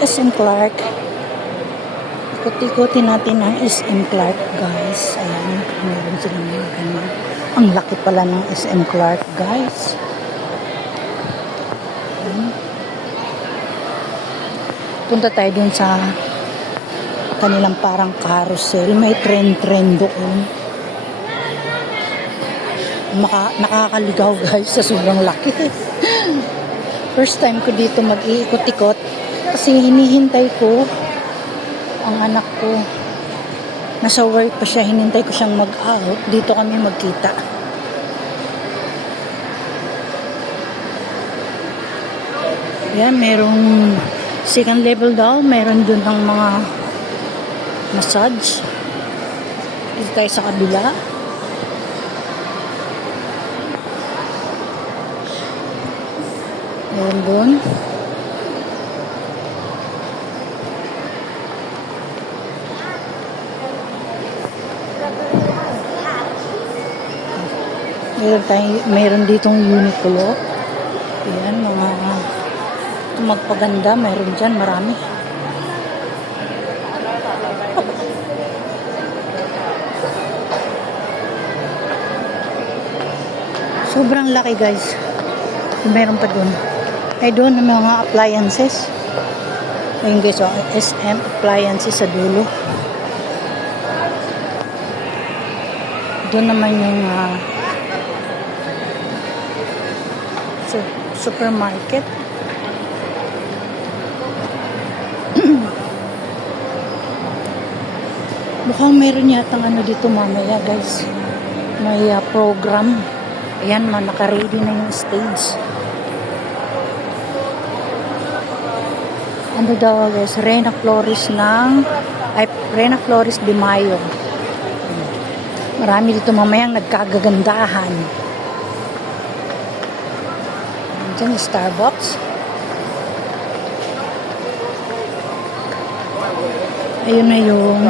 SM Clark. Ikot-ikotin natin ang SM Clark, guys. Ayan, meron silang mga ganyan. Ang laki pala ng SM Clark, guys. Ayan. Punta tayo dun sa kanilang parang carousel. May trend doon. Nakakaligaw, guys, sa sobrang laki. First time ko dito mag-iikot-ikot kasi hinihintay ko ang anak ko. Nasa work pa siya, hinintay ko siyang mag-out. Dito kami magkita. Yan, merong second level daw. Meron dun ng mga massage. Dito tayo sa kabila. Meron dun. Meron ditong Uniqlo. Ayan, mga magpaganda. Meron dyan, marami. Sobrang laki, guys. Meron pa dun. Ay, doon ang mga appliances. Ayun, guys, oh, SM appliances sa dulo. Doon naman yung supermarket. Mukhang meron yatang ano dito mamaya, guys. May program. Ayan, naka-ready na yung stage. Ano daw, guys? Reyna Flores de Mayo. Marami dito mamayang nagkagagandahan. Diyan, Starbucks. Ayun na yung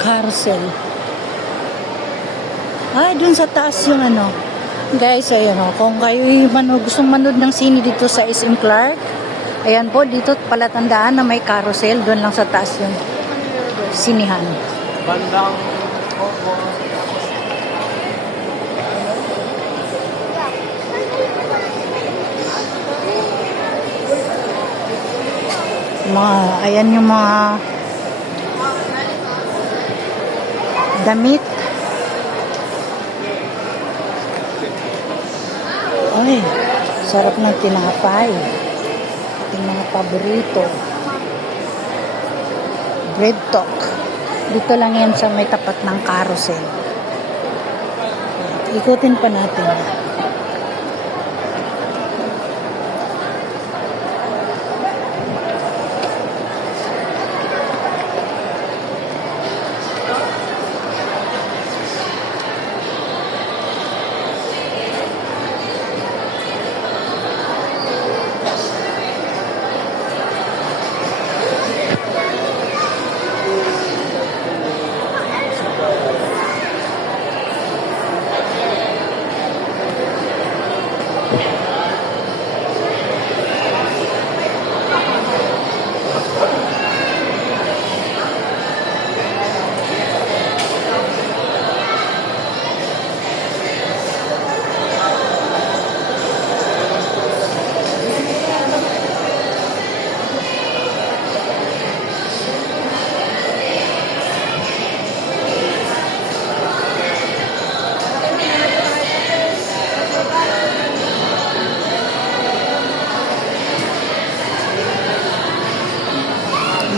carousel. Ay, dun sa taas yung ano. Guys, ayun o. Kung kayo gustong manood ng sine dito sa SM Clark, ayan po, dito palatandaan na may carousel. Doon lang sa taas yung sinihan. Bandang ayan yung mga damit. Ay, sarap ng tinapay. Ating mga paborito. Bread talk. Dito lang yan sa may tapat ng carousel. Ikutin pa natin.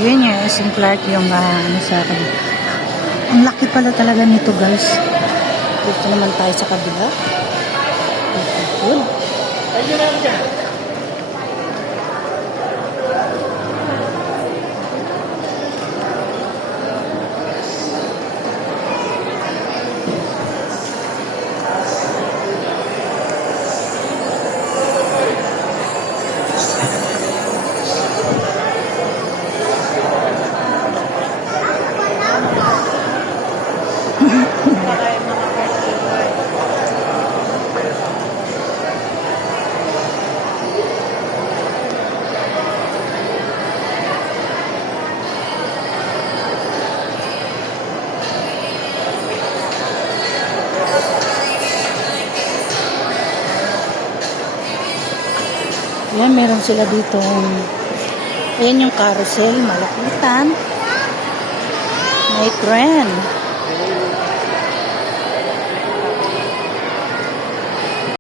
Yun yung SM Clark yung ano sa akin. Ang laki pala talaga nito guys. Dito naman tayo sa kabila. Good. Yan, meron sila dito. Ayan yung carousel, malapitan. May tren.